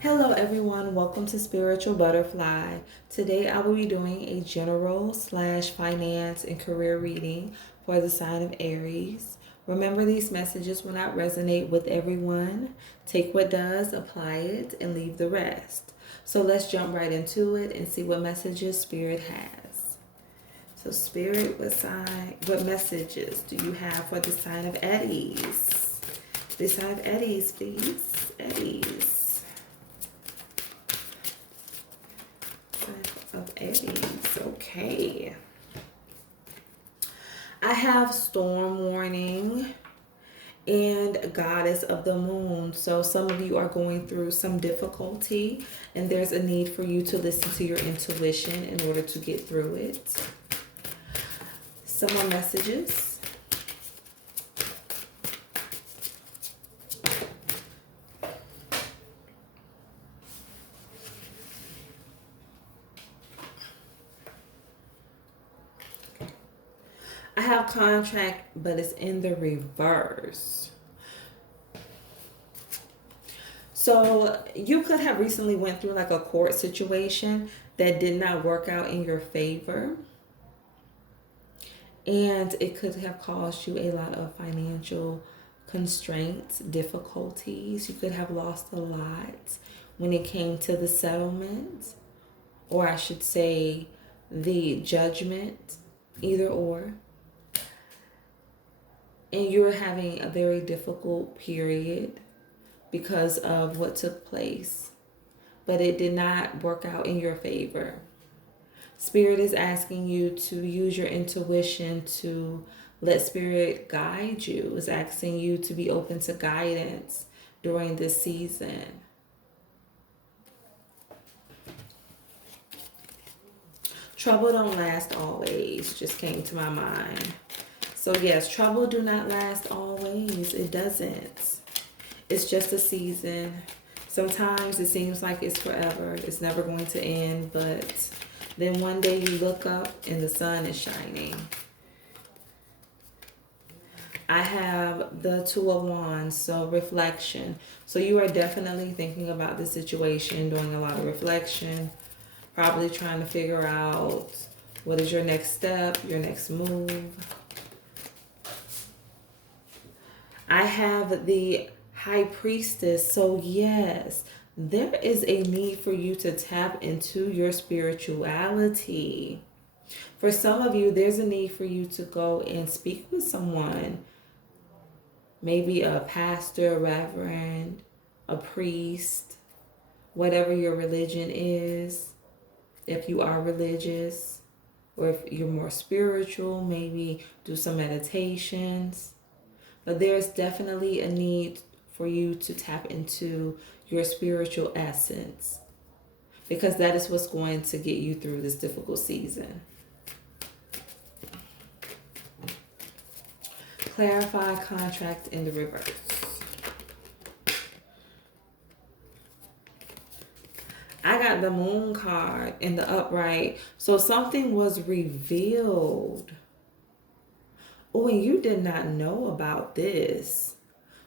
Hello everyone, welcome to Spiritual Butterfly. Today I will be doing a general slash finance and career reading for the sign of Aries. Remember, these messages will not resonate with everyone. Take what does, apply it, and leave the rest. So let's jump right into it and see what messages Spirit has. So Spirit, what messages do you have for the sign of Aries? The sign of Aries, please. Aries. Of Aries. Okay. I have storm warning and goddess of the moon. So some of you are going through some difficulty and there's a need for you to listen to your intuition in order to get through it. Some more messages. I have contract, but it's in the reverse. So you could have recently went through like a court situation that did not work out in your favor. And it could have caused you a lot of financial constraints, difficulties. You could have lost a lot when it came to the settlement, or I should say the judgment, either or. And you're having a very difficult period because of what took place, but it did not work out in your favor. Spirit is asking you to use your intuition to let Spirit guide you. It's asking you to be open to guidance during this season. Trouble don't last always, just came to my mind. So yes, trouble do not last always. It doesn't. It's just a season. Sometimes it seems like it's forever. It's never going to end, but then one day you look up and the sun is shining. I have the Two of Wands, so reflection. So you are definitely thinking about the situation, doing a lot of reflection, probably trying to figure out what is your next step, your next move. I have the High Priestess. So yes, there is a need for you to tap into your spirituality. For some of you, there's a need for you to go and speak with someone. Maybe a pastor, reverend, a priest, whatever your religion is. If you are religious, or if you're more spiritual, maybe do some meditations. But there's definitely a need for you to tap into your spiritual essence, because that is what's going to get you through this difficult season. Clarify contract in the reverse. I got the Moon card in the upright. So something was revealed. Oh, and you did not know about this.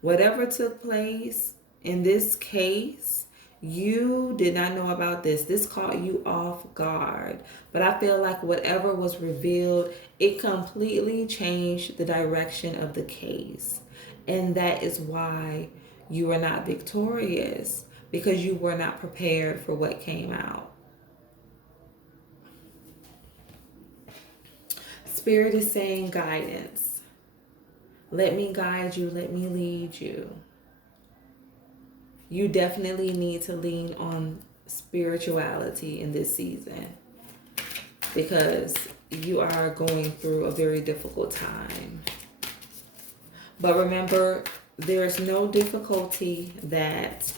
Whatever took place in this case, you did not know about this. This caught you off guard. But I feel like whatever was revealed, it completely changed the direction of the case. And that is why you were not victorious, because you were not prepared for what came out. Spirit is saying guidance. Let me guide you. Let me lead you. You definitely need to lean on spirituality in this season, because you are going through a very difficult time. But remember, there's no difficulty that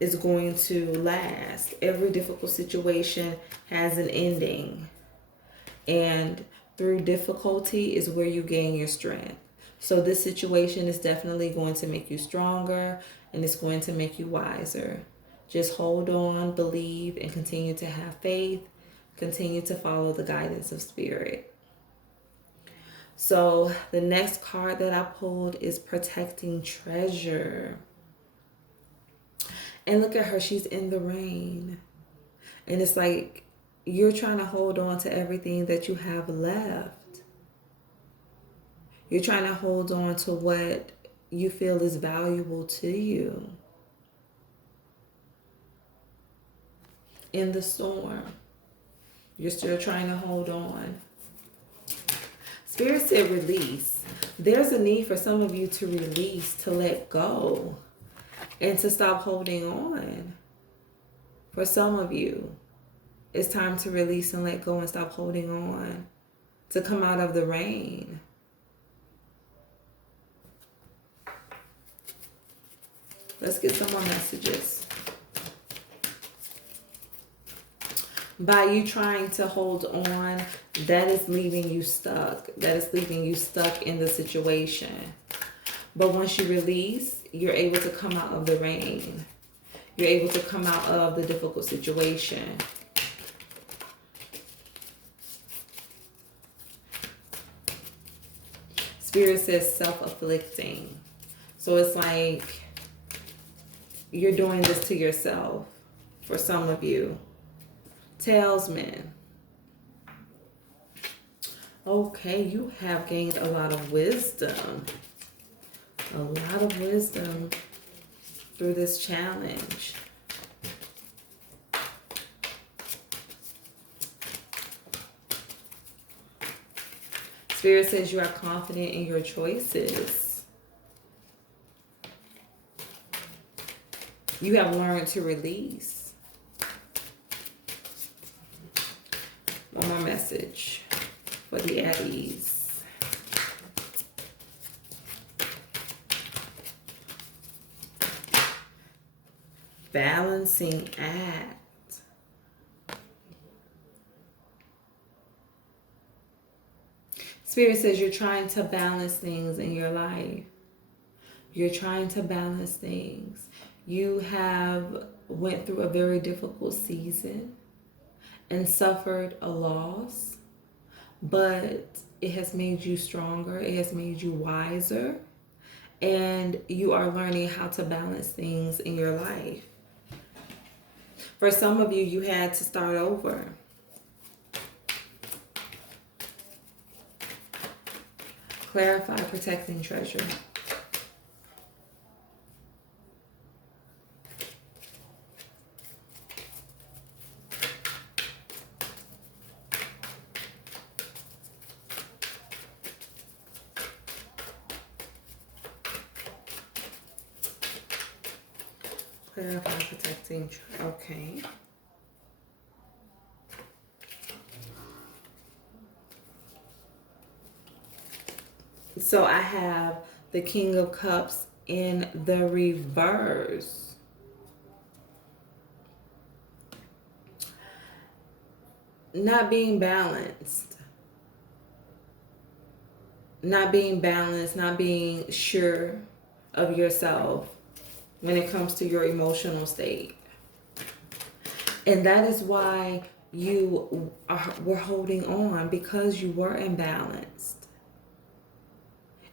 is going to last. Every difficult situation has an ending. And through difficulty is where you gain your strength. So this situation is definitely going to make you stronger, and it's going to make you wiser. Just hold on, believe, and continue to have faith. Continue to follow the guidance of Spirit. So the next card that I pulled is Protecting Treasure. And look at her, she's in the rain. And it's like you're trying to hold on to everything that you have left. You're trying to hold on to what you feel is valuable to you. In the storm, you're still trying to hold on. Spirit said release. There's a need for some of you to release, to let go, and to stop holding on. For some of you, it's time to release and let go and stop holding on, to come out of the rain. Let's get some more messages. By you trying to hold on, that is leaving you stuck. That is leaving you stuck in the situation. But once you release, you're able to come out of the rain. You're able to come out of the difficult situation. Spirit says self-afflicting. So it's like you're doing this to yourself for some of you. Talesman. Okay, you have gained a lot of wisdom. A lot of wisdom through this challenge. Spirit says you are confident in your choices. You have learned to release. One more message for the Aries. Balancing act. Spirit says you're trying to balance things in your life. You're trying to balance things. You have went through a very difficult season and suffered a loss, but it has made you stronger. It has made you wiser, and you are learning how to balance things in your life. For some of you, you had to start over. Clarify protecting treasure. Clarify protecting treasure. Okay. So I have the King of Cups in the reverse. Not being balanced. Not being balanced, not being sure of yourself when it comes to your emotional state. And that is why you were holding on, because you were imbalanced.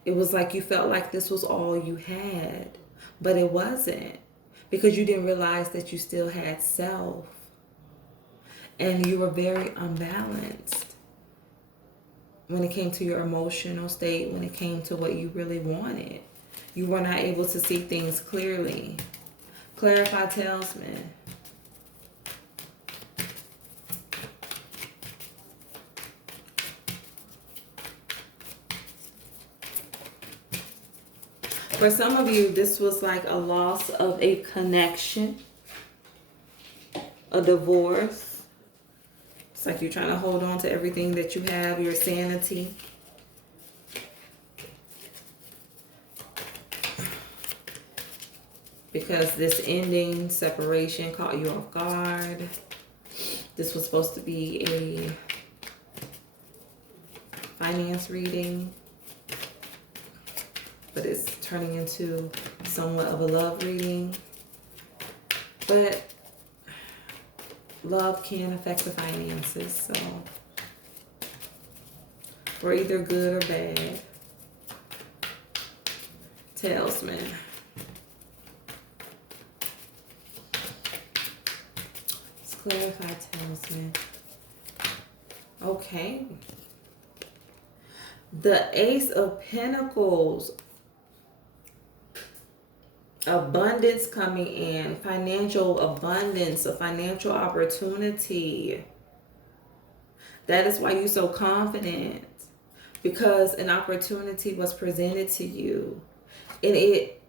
It was like you felt like this was all you had, but it wasn't, because you didn't realize that you still had self, and you were very unbalanced when it came to your emotional state, when it came to what you really wanted. You were not able to see things clearly. Clarify, Talesman. For some of you, this was like a loss of a connection, a divorce. It's like you're trying to hold on to everything that you have, your sanity. Because this ending, separation, caught you off guard. This was supposed to be a finance reading, but it's turning into somewhat of a love reading. But love can affect the finances, so we're either good or bad. Talesman. clarify, talisman. Okay. The Ace of Pentacles. Abundance coming in. Financial abundance. A financial opportunity. That is why you're so confident. Because an opportunity was presented to you. And it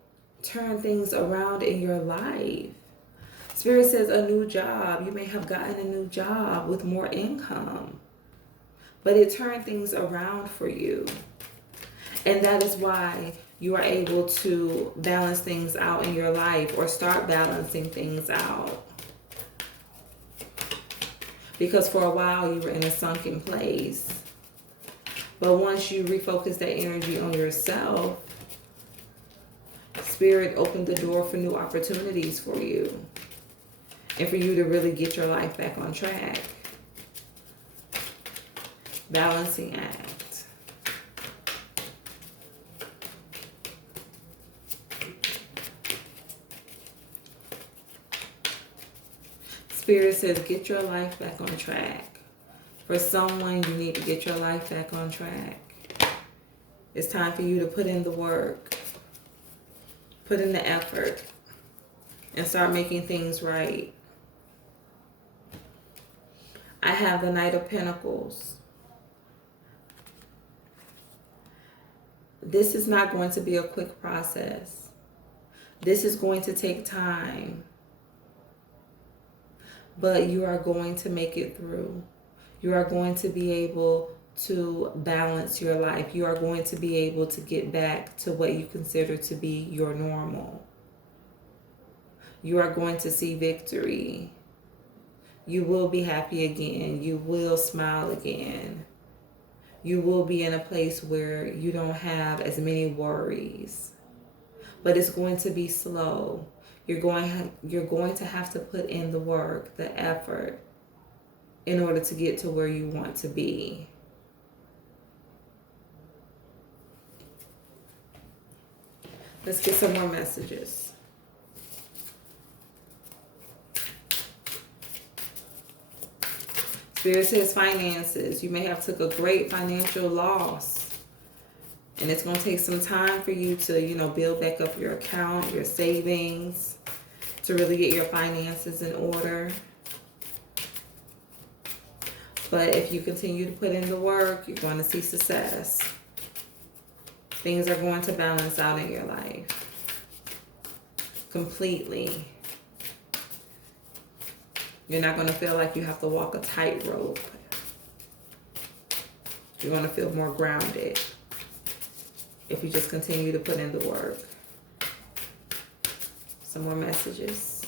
turned things around in your life. Spirit says a new job. You may have gotten a new job with more income. But it turned things around for you. And that is why you are able to balance things out in your life or start balancing things out. Because for a while you were in a sunken place. But once you refocus that energy on yourself, Spirit opened the door for new opportunities for you. And for you to really get your life back on track. Balancing act. Spirit says get your life back on track. For someone, you need to get your life back on track. It's time for you to put in the work. Put in the effort. And start making things right. I have the Knight of Pentacles. This is not going to be a quick process. This is going to take time. But you are going to make it through. You are going to be able to balance your life. You are going to be able to get back to what you consider to be your normal. You are going to see victory. You will be happy again. You will smile again. You will be in a place where you don't have as many worries. But it's going to be slow. You're going to have to put in the work, the effort, in order to get to where you want to be. Let's get some more messages. Spirit says finances. You may have took a great financial loss. And it's going to take some time for you to, build back up your account, your savings, to really get your finances in order. But if you continue to put in the work, you're going to see success. Things are going to balance out in your life. Completely. You're not going to feel like you have to walk a tightrope. You're going to feel more grounded if you just continue to put in the work. Some more messages.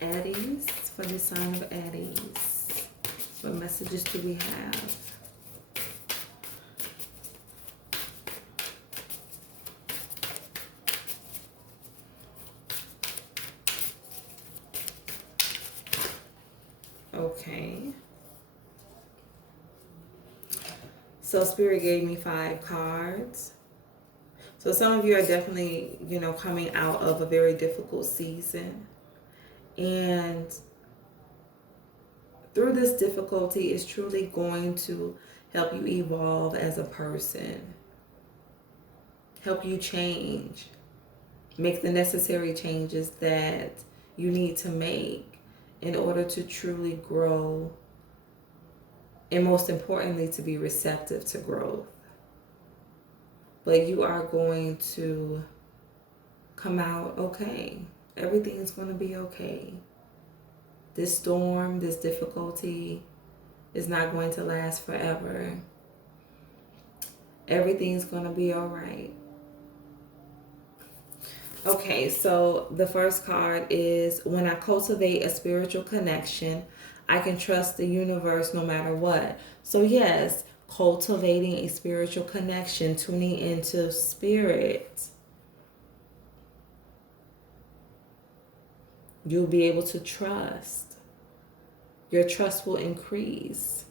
Aries, for the sign of Aries. What messages do we have? Okay. So Spirit gave me 5 cards. So some of you are definitely, coming out of a very difficult season. And through this difficulty is truly going to help you evolve as a person. Help you change. Make the necessary changes that you need to make in order to truly grow. And most importantly, to be receptive to growth. But you are going to come out okay. Everything's going to be okay. This storm, this difficulty is not going to last forever. Everything's going to be all right. Okay, so the first card is, when I cultivate a spiritual connection, I can trust the universe no matter what. So yes, cultivating a spiritual connection, tuning into spirit. You'll be able to trust. Your trust will increase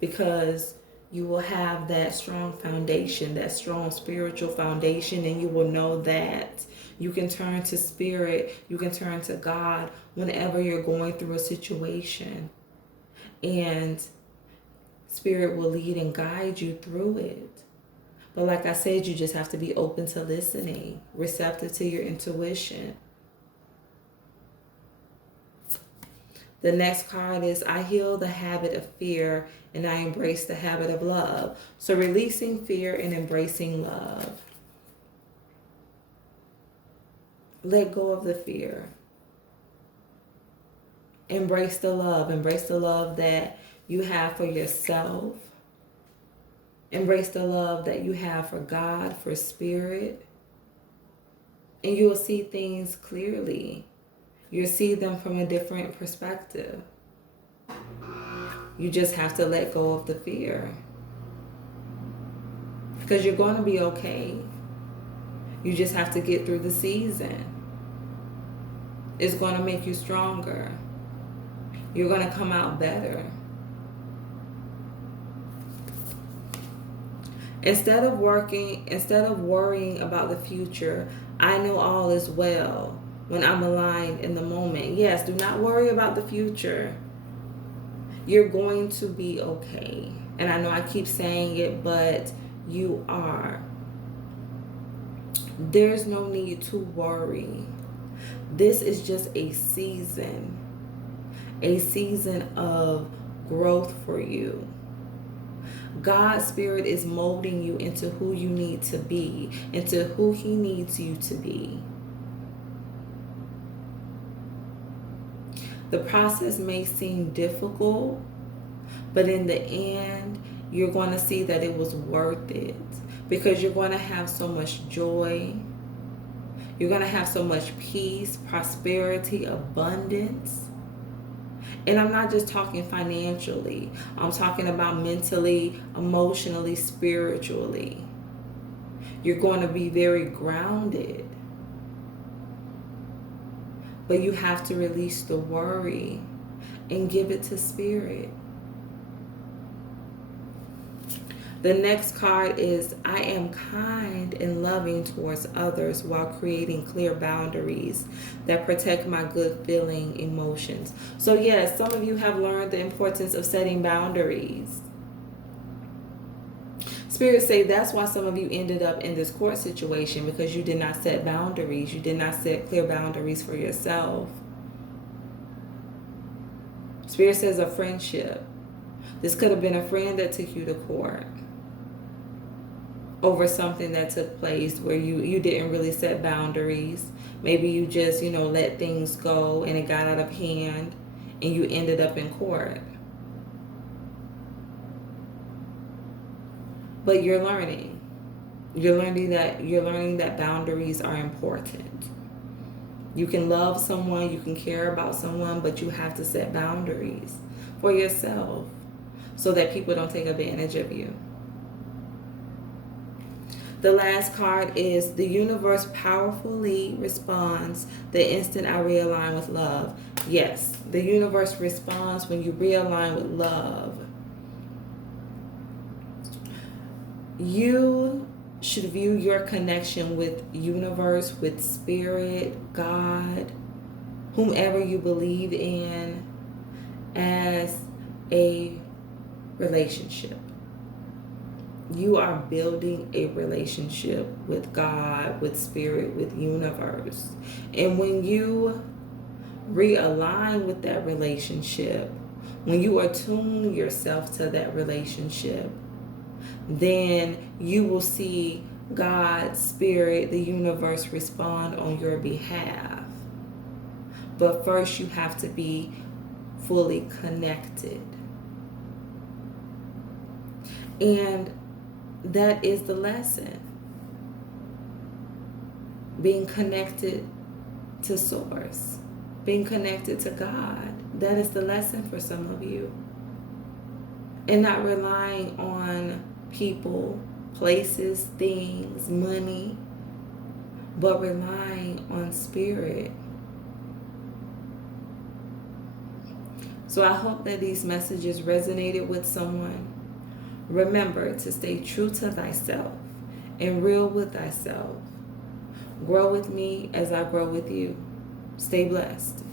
because You will have that strong foundation, that strong spiritual foundation, and you will know that you can turn to spirit, you can turn to God whenever you're going through a situation. And spirit will lead and guide you through it. But like I said, you just have to be open to listening, receptive to your intuition. The next card is I heal the habit of fear and I embrace the habit of love. So releasing fear and embracing love. Let go of the fear. Embrace the love. Embrace the love that you have for yourself. Embrace the love that you have for God, for spirit. And you will see things clearly. You'll see them from a different perspective. You just have to let go of the fear. Because you're going to be okay. You just have to get through the season. It's going to make you stronger. You're going to come out better. Instead of worrying about the future, I know all is well when I'm aligned in the moment. Yes, do not worry about the future. You're going to be okay. And I know I keep saying it, but you are. There's no need to worry. This is just a season of growth for you. God's spirit is molding you into who you need to be, into who he needs you to be. The process may seem difficult, but in the end, you're going to see that it was worth it because you're going to have so much joy. You're going to have so much peace, prosperity, abundance. And I'm not just talking financially. I'm talking about mentally, emotionally, spiritually. You're going to be very grounded. But you have to release the worry and give it to spirit. The next card is I am kind and loving towards others while creating clear boundaries that protect my good feeling emotions. So yes, some of you have learned the importance of setting boundaries. Spirits say that's why some of you ended up in this court situation, because you did not set boundaries. You did not set clear boundaries for yourself. Spirit says a friendship. This could have been a friend that took you to court over something that took place where you didn't really set boundaries. Maybe you just, let things go and it got out of hand and you ended up in court. But you're learning. You're learning that boundaries are important. You can love someone, you can care about someone, but you have to set boundaries for yourself so that people don't take advantage of you. The last card is the universe powerfully responds the instant I realign with love. Yes, the universe responds when you realign with love. You should view your connection with universe, with spirit, God, whomever you believe in, as a relationship. You are building a relationship with God, with spirit, with universe. And when you realign with that relationship, when you attune yourself to that relationship, then you will see God, spirit, the universe respond on your behalf. But first you have to be fully connected. And that is the lesson. Being connected to source. Being connected to God. That is the lesson for some of you. And not relying on people, places, things, money, but relying on spirit. So I hope that these messages resonated with someone. Remember to stay true to thyself and real with thyself. Grow with me as I grow with you. Stay blessed.